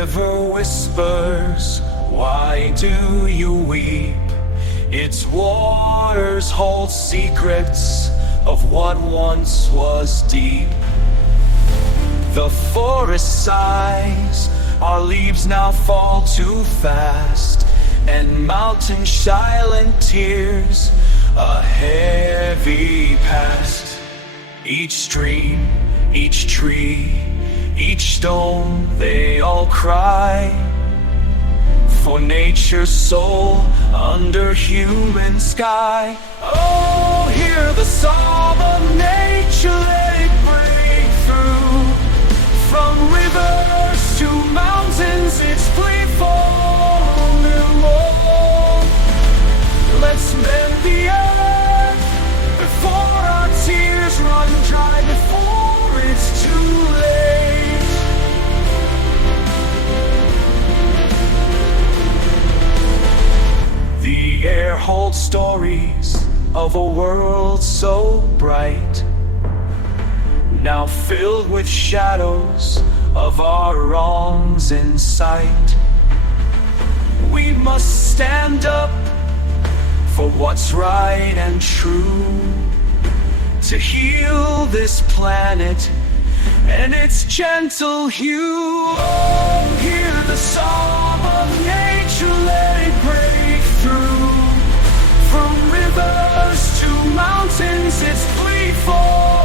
river whispers, why do you weep? Its waters hold secrets of what once was deep. The forest sighs, our leaves now fall too fast, and mountain silent tears, a heavy past. Each stream, each tree, each stone, they all cry for nature's soul under human sky. Oh, hear the sob of nature, let it break through. From rivers to mountains, its plea for renewal. Let's bend the earth before our tears run dry, before it's too late. The air holds stories of a world so bright, now filled with shadows of our wrongs in sight. We must stand up for what's right and true, to heal this planet and its gentle hue. Oh, hear the sob of nature, let it break through. From rivers to mountains, its plea for